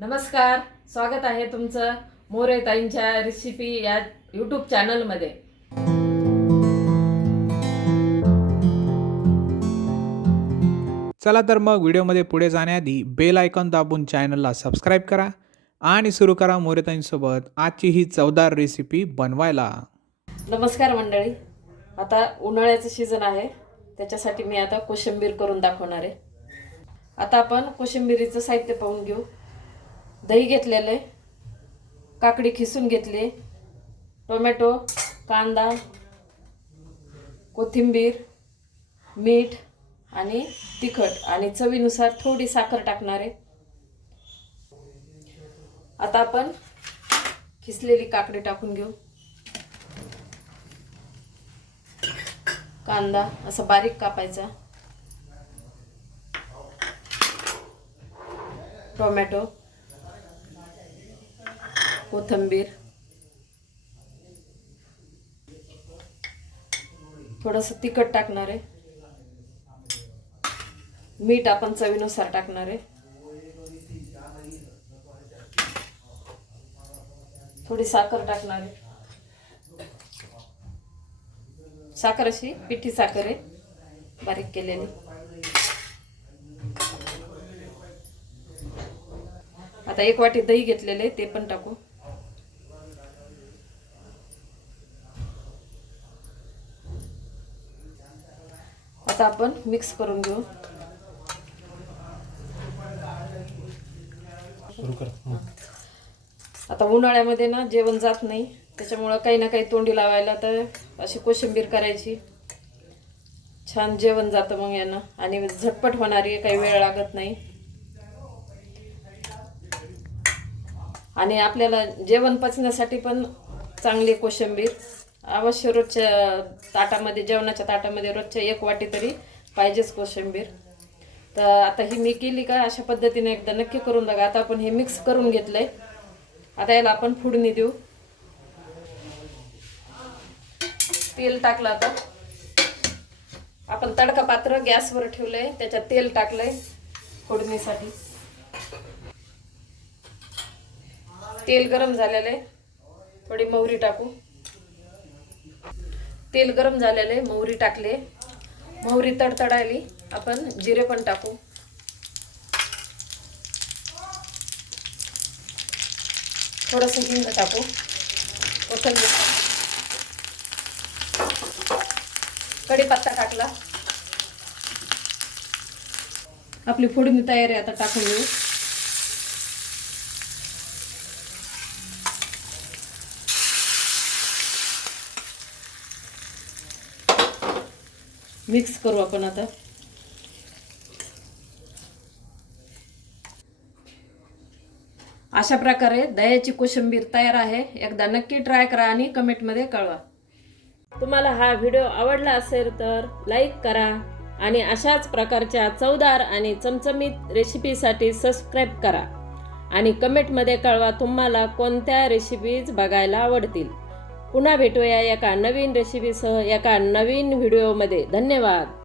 नमस्कार स्वागत आहे तुमचं मोरे ताईंच्या रेसिपी या यूट्यूब चॅनलमध्ये चला तर मग व्हिडिओमध्ये पुढे जाण्याआधी बेल आयकॉन दाबून चॅनलला सबस्क्राईब करा आणि सुरू करा मोरेताईंसोबत आजची ही चवदार रेसिपी बनवायला. नमस्कार मंडळी. आता उन्हाळ्याचं सीझन आहे. त्याच्यासाठी मी आता कोशिंबीर करून दाखवणार आहे. आता आपण कोशिंबिरीचं साहित्य पाहून घेऊ. दही घेतलेलं आहे काकडी खिसून घेतली टोमॅटो कांदा कोथिंबीर मीठ आणि तिखट आणि चवीनुसार थोडी साखर टाकणार आहे. आता आपण खिसलेली काकडी टाकून घेऊ. कांदा असा बारीक कापायचा. टोमॅटो. कोथंबीर. थोडंसं तिखट टाकणार आहे. मीठ आपण चवीनुसार टाकणार आहे. थोडी साखर टाकणार आहे. साखर अशी पिठी साखर आहे. बारीक केलेली. आता एक वाटी दही घेतलेले ते पण टाकू. आता आपण मिक्स करून घेऊ. आता उन्हाळ्यामध्ये ना जेवण जात नाही. त्याच्यामुळं काही ना काही तोंडी लावायला तर अशी कोशिंबीर करायची. छान जेवण जातं मग यानं. आणि झटपट होणारी आहे, काही वेळ लागत नाही. आणि आपल्याला जेवण पचण्यासाठी पण चांगली कोशिंबीर. अवश्य रोजच्या ताटामध्ये जेवणाच्या ताटामध्ये रोजच्या एक वाटी तरी पाहिजेच कोशिंबीर. तर आता ही मी केली का अशा पद्धतीने एकदा नक्की करून बघा. आता आपण हे मिक्स करून घेतलंय. आता याला आपण फोडणी देऊ. तेल टाकलं आता. आपण तडका पात्र गॅसवर ठेवलंय त्याच्यात तेल टाकलंय फोडणीसाठी. तेल गरम झालेलं आहे. थोडी मोहरी टाकू. तेल गरम झालेलं आहे मोहरी टाकले. मोहरी तडतडायली. आपण जिरे पण टाकू. थोडंसं हिंग टाकू. कोथंबीर. कढीपत्ता टाकला. आपली फोडणी तयारी आता टाकून घेऊ. मिक्स करू आपण आता. अशा प्रकारे दह्याची कोशिंबीर तयार आहे. एकदा नक्की ट्राय करा आणि कमेंटमध्ये कळवा. तुम्हाला हा व्हिडिओ आवडला असेल तर लाईक करा आणि अशाच प्रकारच्या चवदार आणि चमचमीत रेसिपीसाठी सबस्क्राईब करा. आणि कमेंटमध्ये कळवा तुम्हाला कोणत्या रेसिपीज बघायला आवडतील. पुन्हा भेटूया एका नवीन रेसिपीसह एका नवीन व्हिडिओमध्ये धन्यवाद.